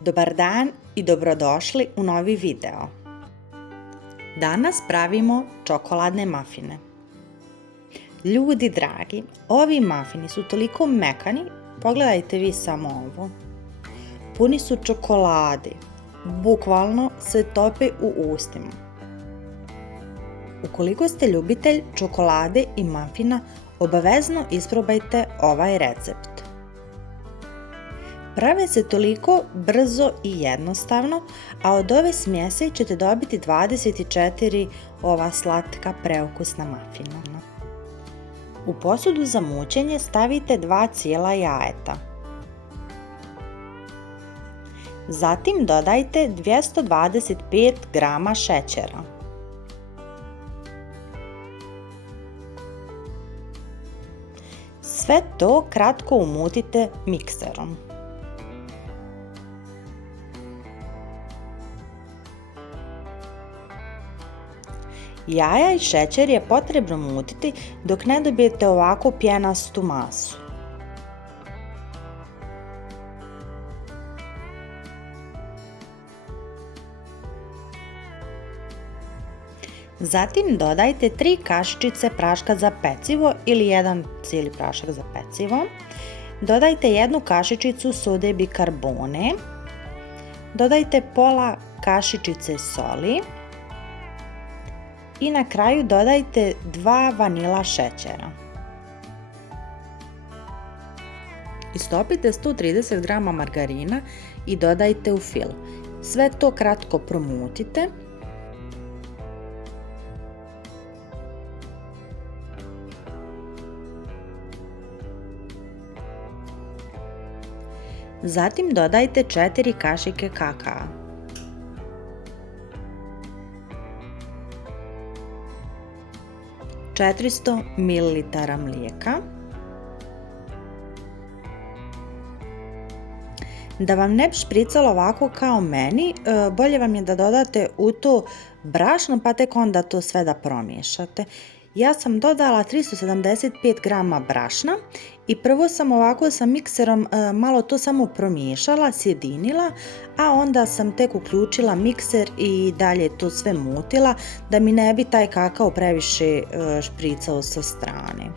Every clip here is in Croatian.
Dobar dan i dobrodošli u novi video. Danas pravimo čokoladne mafine. Ljudi dragi, ovi mafini su toliko mekani, pogledajte vi samo ovo. Puni su čokolade, bukvalno se tope u ustima. Ukoliko ste ljubitelj čokolade i mafina, obavezno isprobajte ovaj recept. Prave se toliko brzo i jednostavno, a od ove smjese ćete dobiti 24 ova slatka preukusna mafina. U posudu za mućenje stavite 2 cijela jajeta. Zatim dodajte 225 g šećera. Sve to kratko umutite mikserom. Jaja i šećer je potrebno mutiti dok ne dobijete ovako pjenastu masu. Zatim dodajte 3 kašičice praška za pecivo ili 1 cijeli prašak za pecivo. Dodajte 1 kašičicu sode bikarbone. Dodajte pola kašičice soli. I na kraju dodajte 2 vanila šećera. Istopite 130 g margarina i dodajte u fil. Sve to kratko promutite. Zatim dodajte 4 kašike kakaa. – 400 ml mlijeka. Da vam ne bi špricalo ovako kao meni, bolje vam je da dodate u to brašno pa tek onda to sve da promiješate. Ja sam dodala 375 g brašna i prvo sam ovako sa mikserom malo to samo promiješala, sjedinila, a onda sam tek uključila mikser i dalje to sve mutila da mi ne bi taj kakao previše špricao sa strane.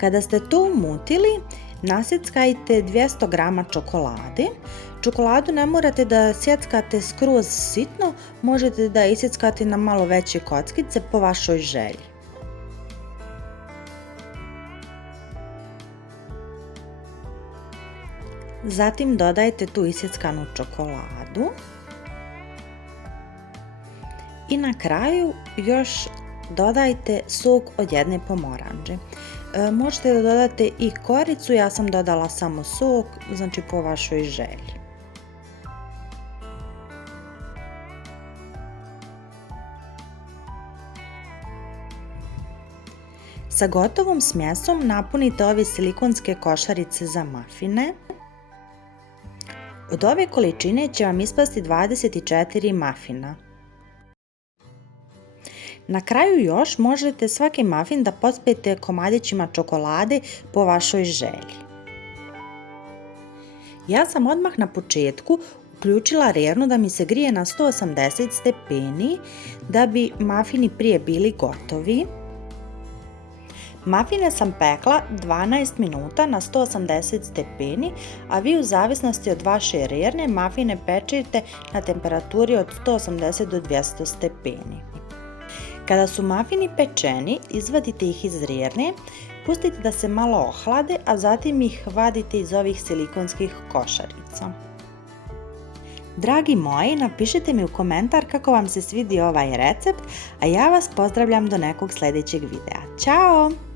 Kada ste to umutili, nasjeckajte 200 g čokolade. Čokoladu ne morate da sjeckate skroz sitno, možete da isjeckate na malo veće kockice po vašoj želji. Zatim dodajte tu isjeckanu čokoladu. I na kraju još dodajte sok od 1 pomoranđe. Možete da dodate i koricu, ja sam dodala samo sok, znači po vašoj želji. Sa gotovom smjesom napunite ove silikonske košarice za mafine. Od ove količine će vam ispasti 24 mafina. Na kraju još možete svaki mafin da pospete komadićima čokolade po vašoj želji. Ja sam odmah na početku uključila rernu da mi se grije na 180 stepeni da bi mafini prije bili gotovi. Mafine sam pekla 12 minuta na 180 stepeni, a vi u zavisnosti od vaše rerne mafine pečete na temperaturi od 180 do 200 stepeni. Kada su mafini pečeni, izvadite ih iz rerne, pustite da se malo ohlade, a zatim ih vadite iz ovih silikonskih košarica. Dragi moji, napišite mi u komentar kako vam se svidio ovaj recept, a ja vas pozdravljam do nekog sljedećeg videa. Ćao!